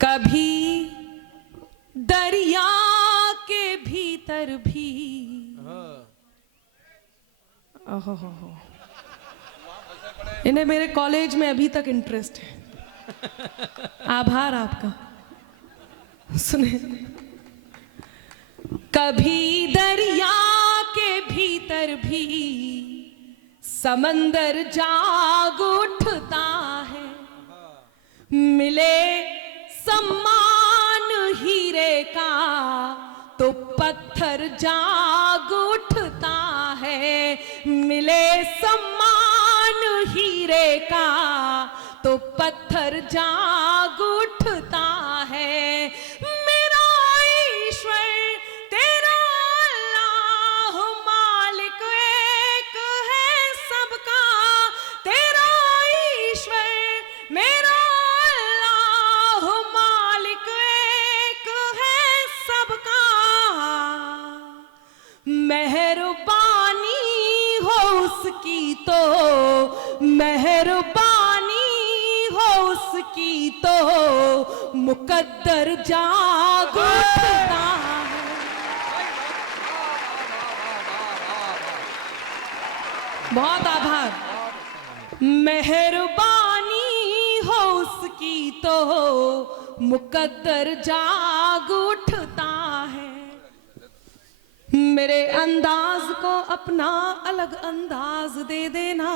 कभी दरिया के भीतर भी ओहो इन्हें मेरे कॉलेज में अभी तक इंटरेस्ट है। आभार आपका। सुने, कभी दरिया के भीतर भी समंदर जाग उठता है, मिले सम्मान हीरे का तो पत्थर जाग उठता है, मिले सम्मान हीरे का तो पत्थर जाग उठता है। मेरा ईश्वर तेरा अल्लाह मालिक एक है सबका, तेरा ईश्वर मेरा अल्लाह मालिक एक है सबका। मेहरबानी हो उसकी तो मेहरबानी हो उसकी तो मुकद्दर जाग उठता है। बहुत आभार। मेहरबानी हो उसकी तो मुकद्दर जाग उठता है। मेरे अंदाज को अपना अलग अंदाज दे देना,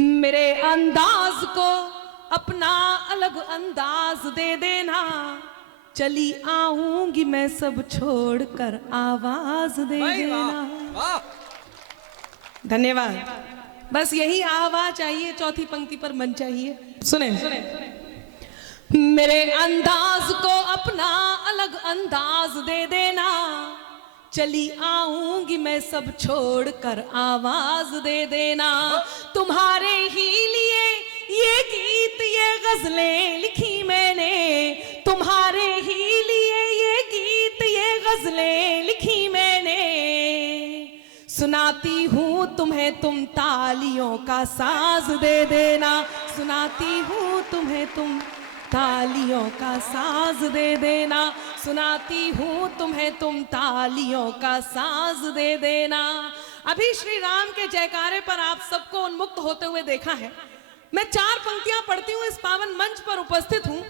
मेरे अंदाज को अपना अलग अंदाज दे देना। चली आऊंगी मैं सब छोड़कर आवाज दे देना। धन्यवाद। बस यही आवाज चाहिए, चौथी पंक्ति पर मन चाहिए। सुने, मेरे अंदाज को अपना अलग अंदाज दे देना। चली आऊंगी मैं सब छोड़कर आवाज दे देना। तुम्हारे ही लिए ये गीत ये गजलें लिखी मैंने, तुम्हारे ही लिए ये गीत ये गजलें लिखी मैंने। सुनाती हूँ तुम्हें तुम तालियों का साज दे देना, सुनाती हूँ तुम्हें तुम तालियों का साज दे देना, सुनाती हूँ तुम्हें तुम तालियों का साज दे देना। अभी श्री राम के जयकारे पर आप सबको उन्मुक्त होते हुए देखा है। मैं 4 पंक्तियां पढ़ती हूँ, इस पावन मंच पर उपस्थित हूँ।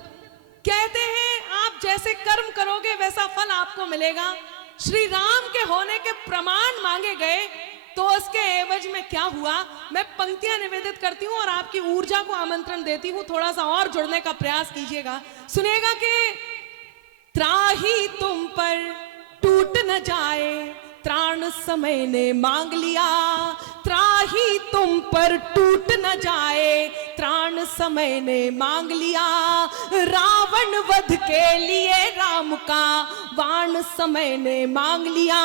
कहते हैं आप जैसे कर्म करोगे वैसा फल आपको मिलेगा। श्री राम के होने के प्रमाण मांगे गए तो उसके एवज में क्या हुआ, मैं पंक्तियां निवेदित करती हूँ और आपकी ऊर्जा को आमंत्रण देती हूँ, थोड़ा सा और जुड़ने का प्रयास कीजिएगा। सुनिएगा कि त्राही तुम पर टूट न जाए, त्राण समय ने मांग लिया। त्राही तुम पर टूट न जाए, त्राण समय ने मांग लिया। रावण वध के लिए राम का बाण समय ने मांग लिया।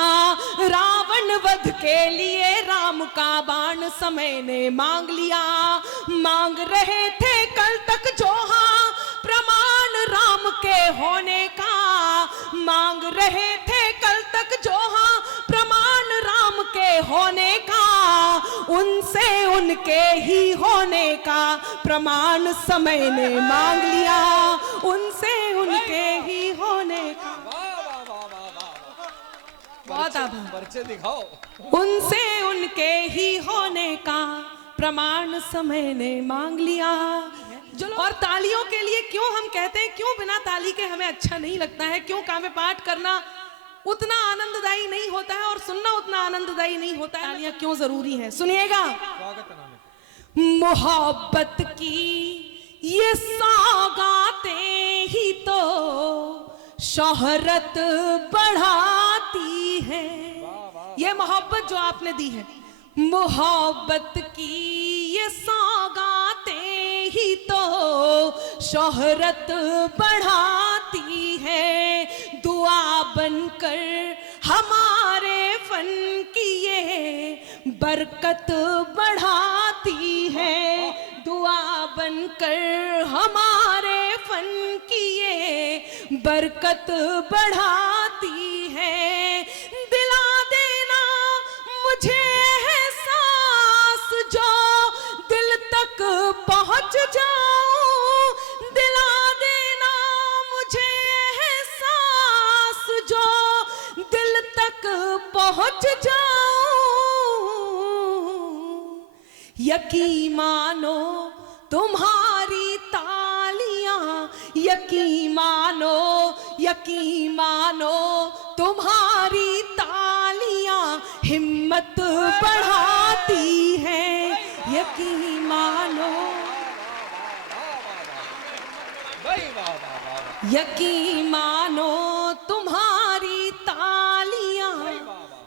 रावण वध के लिए राम का बाण समय ने मांग लिया। मांग रहे थे कल तक जो हाँ प्रमाण राम के होने का, मांग रहे थे कल तक जो हाँ प्रमाण राम के होने का। उनसे उनके ही होने का प्रमाण समय ने मांग लिया, उनसे उनके ही होने का। बहुत आभार। पर्चे दिखाओ। उनसे उनके ही होने का प्रमाण समय ने मांग लिया। और तालियों के लिए क्यों हम कहते हैं, क्यों बिना ताली के हमें अच्छा नहीं लगता है, क्यों काव्य पाठ करना उतना आनंददायी नहीं होता है और सुनना उतना आनंददायी नहीं होता है, तालियां क्यों जरूरी है। सुनिएगा, मोहब्बत की ये सौगातें ही तो शोहरत बढ़ाती है। ये मोहब्बत जो आपने दी है, मोहब्बत की ये सौगातें ही तो शोहरत बढ़ाती है। दुआ बनकर हमारे फन की ये बरकत बढ़ाती है। दुआ बनकर हमारे फन की ये बरकत बढ़ाती है। दिला देना मुझे एहसास जो दिल तक पहुंच जाऊं, दिला यकीन मानो तुम्हारी तालियां, यकीन मानो तुम्हारी तालियां हिम्मत बढ़ाती हैं, यकीन मानो, यकीन मानो तुम्हारी तालियां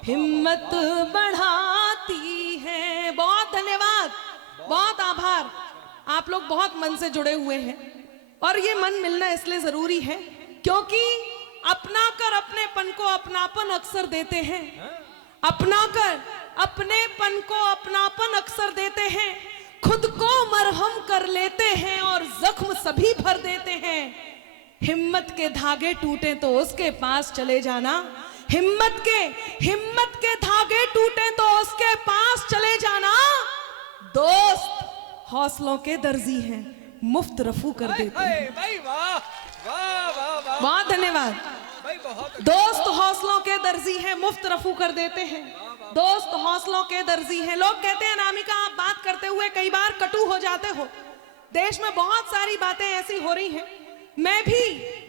हिम्मत बढ़ाती हैं। बहुत धन्यवाद, बहुत आभार। आप लोग बहुत मन से जुड़े हुए हैं और ये मन मिलना इसलिए जरूरी है क्योंकि अपना कर अपनेपन को अपनापन अक्सर देते हैं, अपना कर अपनेपन को अपनापन अक्सर देते हैं, खुद को मरहम कर लेते हैं और जख्म सभी भर देते हैं। हिम्मत के धागे टूटे तो उसके पास चले जाना, हिम्मत के धागे टूटे तो उसके पास चले जाना। दोस्त हौसलों के दर्जी हैं, मुफ्त रफू कर देते हैं। बहुत धन्यवाद। दोस्त हौसलों के दर्जी हैं, मुफ्त रफू कर देते हैं। दोस्त हौसलों के दर्जी हैं। लोग कहते हैं अनामिका आप बात करते हुए कई बार कटु हो जाते हो। देश में बहुत सारी बातें ऐसी हो रही हैं, मैं भी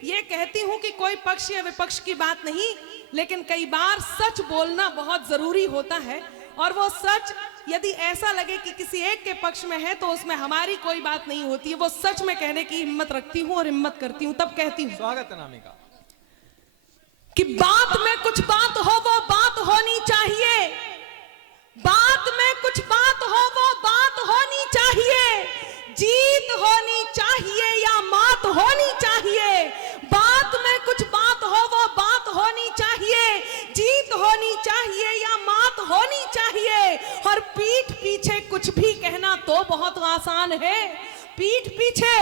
ये कहती हूं कि कोई पक्ष या विपक्ष की बात नहीं, लेकिन कई बार सच बोलना बहुत जरूरी होता है और वो सच यदि ऐसा लगे कि किसी एक के पक्ष में है तो उसमें हमारी कोई बात नहीं होती है। वो सच में कहने की हिम्मत रखती हूँ और हिम्मत करती हूँ, तब कहती हूँ। स्वागत है अनामिका। कि बात में कुछ बात हो वो बात होनी चाहिए, बात में कुछ बात हो वो बात होनी चाहिए, जीत होनी चाहिए या मात होनी चाहिए। बात में कुछ बात हो वो बात होनी चाहिए, जीत होनी चाहिए या मात होनी चाहिए। और पीठ पीछे कुछ भी कहना तो बहुत आसान है, पीठ पीछे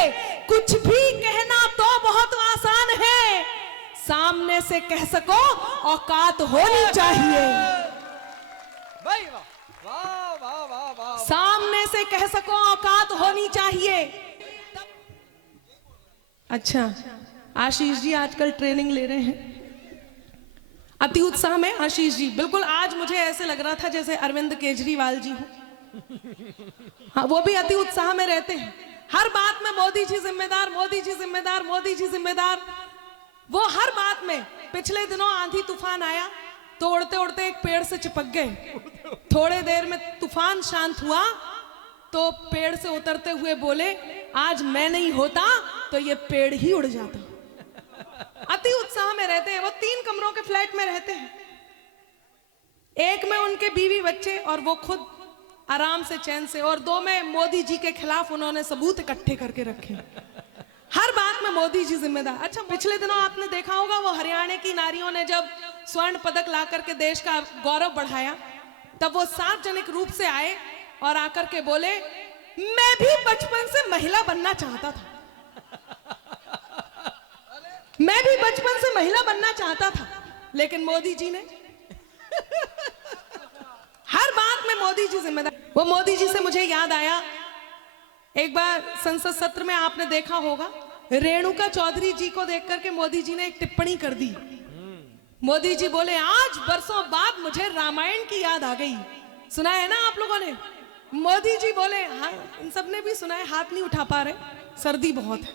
कुछ भी कहना तो बहुत आसान है, सामने से कह सको औकात होनी चाहिए। सामने से कह सको औकात होनी चाहिए। अच्छा, आशीष जी आजकल ट्रेनिंग ले रहे हैं, अति उत्साह में। आशीष जी बिल्कुल आज मुझे ऐसे लग रहा था जैसे अरविंद केजरीवाल जी हो। हाँ, वो भी अति उत्साह में रहते हैं, हर बात में मोदी जी जिम्मेदार, मोदी जी जिम्मेदार, मोदी जी जिम्मेदार। वो हर बात में। पिछले दिनों आंधी तूफान आया तो उड़ते उड़ते एक पेड़ से चिपक गए। थोड़े देर में तूफान शांत हुआ तो पेड़ से उतरते हुए बोले आज मैं नहीं होता तो ये पेड़ ही उड़ जाता। अति उत्साह में रहते हैं। वो 3 कमरों के फ्लैट में रहते हैं, एक में उनके बीवी बच्चे और वो खुद आराम से चैन से, और 2 में मोदी जी के खिलाफ उन्होंने सबूत इकट्ठे करके रखे। हर बात में मोदी जी जिम्मेदार। अच्छा, पिछले दिनों आपने देखा होगा वो हरियाणा की नारियों ने जब स्वर्ण पदक ला करके देश का गौरव बढ़ाया, तब वो सार्वजनिक रूप से आए और आकर के बोले मैं भी बचपन से महिला बनना चाहता था, मैं भी बचपन से महिला बनना चाहता था, लेकिन मोदी जी ने। हर बात में मोदी जी जिम्मेदार। वो मोदी जी से मुझे याद आया, एक बार संसद सत्र में आपने देखा होगा रेणुका चौधरी जी को देख करके मोदी जी ने एक टिप्पणी कर दी। मोदी जी बोले आज बरसों बाद मुझे रामायण की याद आ गई। सुना है ना आप लोगों ने? मोदी जी बोले, हाँ इन सब ने भी सुना है, हाथ नहीं उठा पा रहे, सर्दी बहुत है।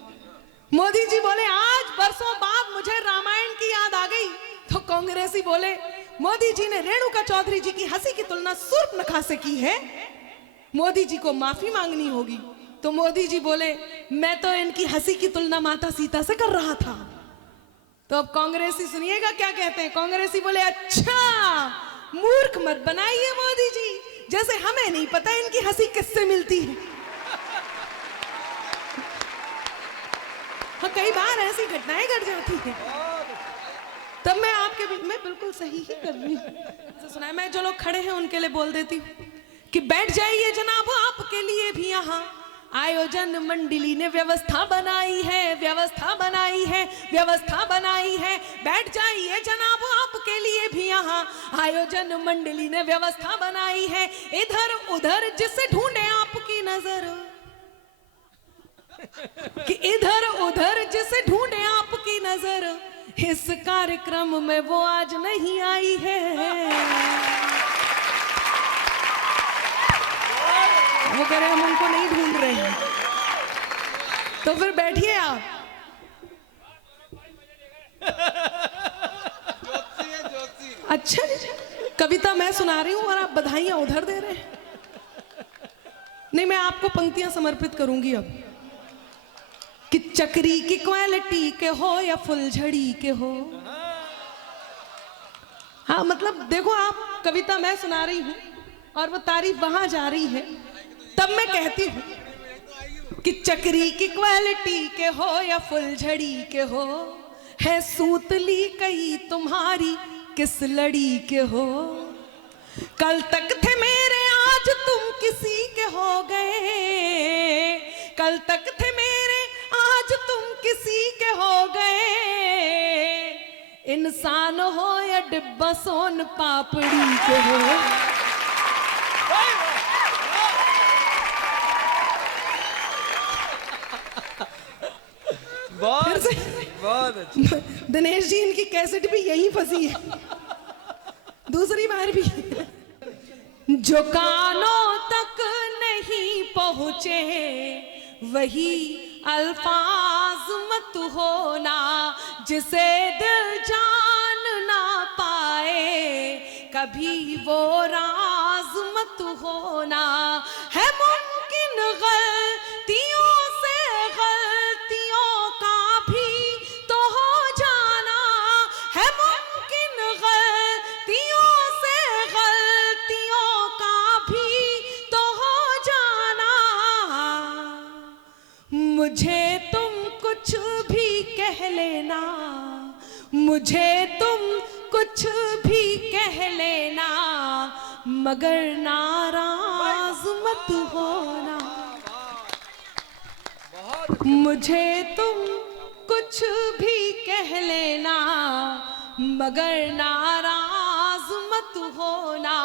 मोदी जी बोले आज बरसों बाद मुझे रामायण की याद आ गई, तो कांग्रेसी बोले मोदी जी ने रेणुका चौधरी जी की हंसी की तुलना सूर्पनखा से की है, मोदी जी को माफी मांगनी होगी। तो मोदी जी बोले मैं तो इनकी हंसी की तुलना माता सीता से कर रहा था। तो अब कांग्रेसी सुनिएगा क्या कहते हैं। कांग्रेसी बोले अच्छा मूर्ख मत बनाइए मोदी जी, जैसे हमें नहीं पता इनकी हंसी किससे मिलती है। हाँ, कई बार ऐसी घटनाएं घट जाती हैं। तब मैं आपके मैं बिल्कुल सही ही कर रही हूँ। सुना है, मैं जो लोग खड़े हैं उनके लिए बोल देती हूँ कि बैठ जाइए जनाब, आपके लिए भी यहाँ आयोजन मंडली ने व्यवस्था बनाई है, व्यवस्था बनाई है, व्यवस्था बनाई है। बैठ जाइए जनाब, आपके लिए भी यहाँ आयोजन मंडली ने व्यवस्था बनाई है। इधर उधर जिसे ढूंढे आपकी नजर, कि इधर उधर जिसे ढूंढे आपकी नजर, इस कार्यक्रम में वो आज नहीं आई है। वो कह रहे हैं हम उनको नहीं ढूंढ रहे हैं। तो फिर बैठिए आप। अच्छा कविता मैं सुना रही हूँ और आप बधाइयां उधर दे रहे हैं। नहीं, मैं आपको पंक्तियां समर्पित करूंगी अब कि चक्री की क्वालिटी के हो या फुलझड़ी के हो। हाँ मतलब देखो, आप कविता मैं सुना रही हूँ और वो तारीफ वहां जा रही है, तब मैं कहती हूँ कि चक्री की क्वालिटी के हो या फुलझड़ी के हो, है सूतली कई तुम्हारी किस लड़ी के हो। कल तक थे मेरे आज तुम किसी के हो गए, कल तक थे मेरे आज तुम किसी के हो गए। इंसान हो या डिब्बा सोन पापड़ी के हो। बहुत अच्छा। दिनेश जी, इनकी कैसेट भी यहीं फंसी है दूसरी बार भी। जो कानों तक नहीं पहुंचे वही अल्फाज मत होना, जिसे दिल जान ना पाए कभी वो राज मत होना। है मुमकिन गलतियों से गलतियों का भी तो हो जाना, है मुमकिन गलतियों से गलतियों का भी तो हो जाना। मुझे तुम कुछ भी कह लेना, मुझे तुम कुछ भी कह लेना, मगर नाराज मत होना। मुझे तुम कुछ भी कह लेना, मगर नाराज मत होना।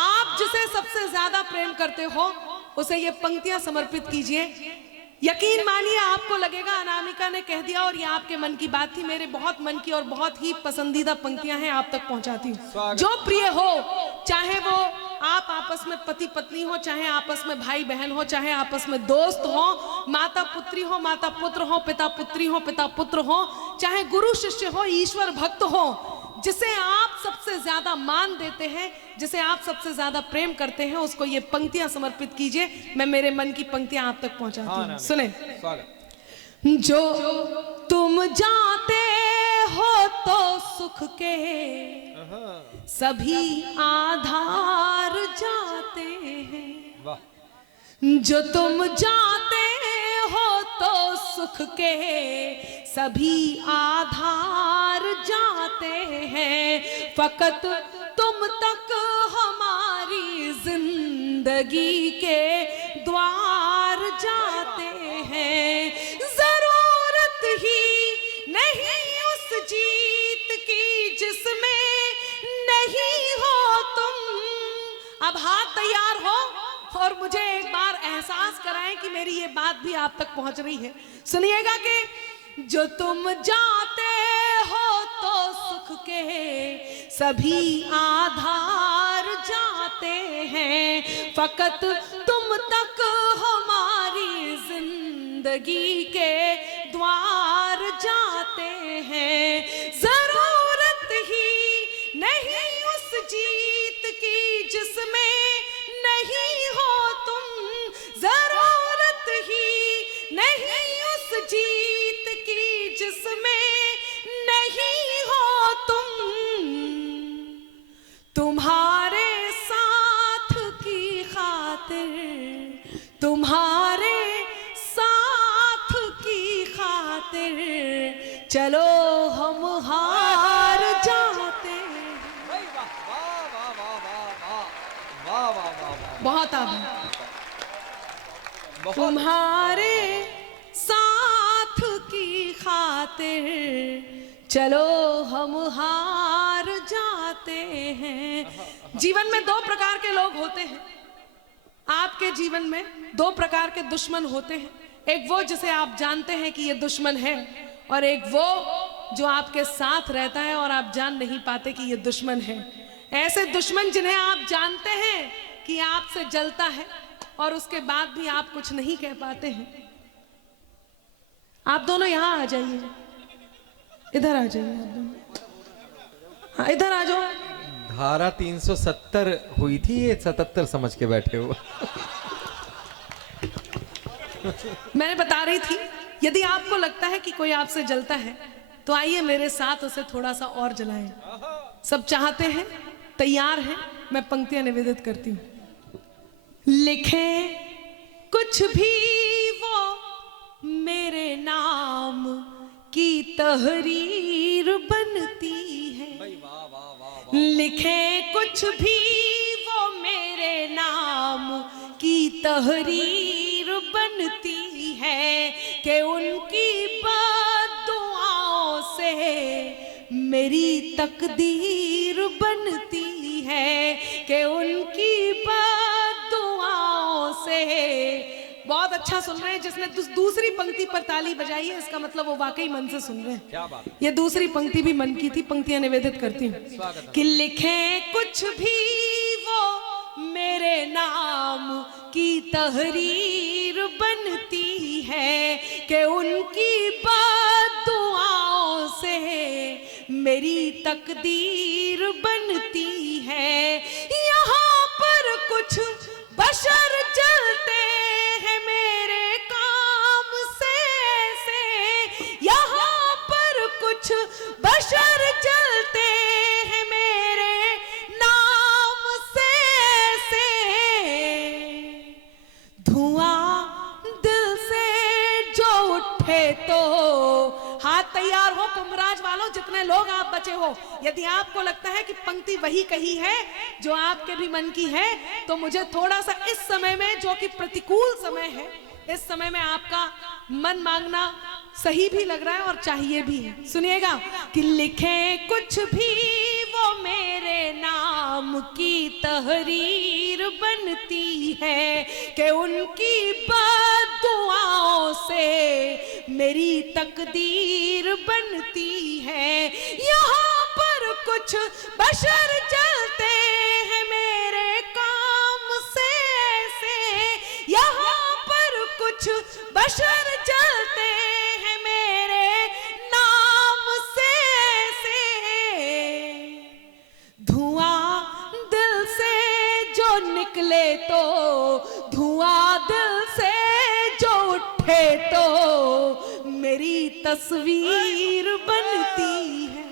आप जिसे सबसे ज्यादा प्रेम करते हो उसे ये पंक्तियां समर्पित कीजिए। यकीन मानिए आपको लगेगा अनामिका ने कह दिया और ये आपके मन की बात थी। मेरे बहुत मन की और बहुत ही पसंदीदा पंक्तियां हैं, आप तक पहुंचाती हूँ। जो प्रिय हो, चाहे वो आप आपस में पति पत्नी हो, चाहे आपस में भाई बहन हो, चाहे आपस में दोस्त हो, माता पुत्री हो, माता पुत्र हो, पिता पुत्री हो, पिता पुत्र हो, चाहे गुरु शिष्य हो, ईश्वर भक्त हो, जिसे आप सबसे ज्यादा मान देते हैं, जिसे आप सबसे ज्यादा प्रेम करते हैं, उसको ये पंक्तियां समर्पित कीजिए। मैं मेरे मन की पंक्तियां आप तक पहुंचाती हूँ। सुने। जो तुम जाते हो तो सुख के सभी आधार जाते हैं, जो तुम जाते हो तो सुख के सभी आधार जाते हैं। फकत तुम तक हमारी जिंदगी के द्वार जाते हैं। जरूरत ही नहीं उस जीत की जिसमें नहीं हो तुम। अब हाथ तैयार हो और मुझे एक बार एहसास कराएं कि मेरी ये बात भी आप तक पहुंच रही है। सुनिएगा कि जो तुम जाते हो तो सुख के सभी आधार जाते हैं। फकत तुम तक हमारी जिंदगी के द्वार जाते हैं। जरूरत ही नहीं उस जीत की जिसमें नहीं हो तुम। जरूरत ही नहीं उस जीत की जिसमें नहीं हो तुम। तुम्हारे साथ की खातिर, तुम्हारे साथ की खातिर चलो हम हार जाते। बहुत आभार। तुम्हारे साथ की खातिर चलो हम हार जाते हैं। जीवन में दो प्रकार के लोग होते हैं। आपके जीवन में दो प्रकार के दुश्मन होते हैं। एक वो जिसे आप जानते हैं कि ये दुश्मन है, और एक वो जो आपके साथ रहता है और आप जान नहीं पाते कि ये दुश्मन है। ऐसे दुश्मन जिन्हें आप जानते हैं कि आपसे जलता है, और उसके बाद भी आप कुछ नहीं कह पाते हैं। आप दोनों यहाँ आ जाइए, इधर आ जाइए आप दोनों। हाँ इधर आ जाओ। धारा 370 हुई थी, ये 77 समझ के बैठे हो। मैंने बता रही थी, यदि आपको लगता है कि कोई आपसे जलता है तो आइए मेरे साथ उसे थोड़ा सा और जलाएं। सब चाहते हैं, तैयार हैं, मैं पंक्तियां निवेदित करती हूँ। लिखे कुछ भी वो मेरे नाम की तहरीर बनती है। लिखे कुछ भी वो मेरे नाम की तहरीर बनती है कि उनकी बद्दुआओं से मेरी तकदीर बनती है, कि उनकी बद्दुआओं से। बहुत अच्छा सुन रहे हैं, जिसने दूसरी पंक्ति पर ताली बजाई है इसका मतलब वो वाकई मन से सुन रहे हैं। क्या बात है। ये दूसरी पंक्ति भी मन की थी, पंक्तियां निवेदित करती हूँ कि लिखे कुछ भी वो मेरे नाम की तहरीर बनती है, कि उनकी बद्दुआओं से मेरी तकदीर बनती है। यहाँ पर कुछ बशर जलते हैं मेरे काम से, यहाँ पर कुछ बशर जलते हैं मेरे नाम से। धुआं दिल से जो उठे तो, हाथ तैयार हो कुंभराज वालों, जितने लोग आप बचे हो। यदि आपको लगता है कि पंक्ति वही कही है जो आपके भी मन की है, तो मुझे थोड़ा सा इस समय में, जो कि प्रतिकूल समय है, इस समय में आपका मन मांगना सही भी लग रहा है और चाहिए भी है। सुनिएगा कि लिखे कुछ भी वो मेरे नाम की तहरीर बनती है, कि उनकी बद्दुआओं से मेरी तकदीर बनती है। यहाँ पर कुछ बशर जलते हैं मेरे काम से, यहाँ पर कुछ बशर जलते हैं मेरे नाम से। धुआं दिल से जो निकले तो, धुआं दिल से जो उठे तो मेरी तस्वीर बनती है।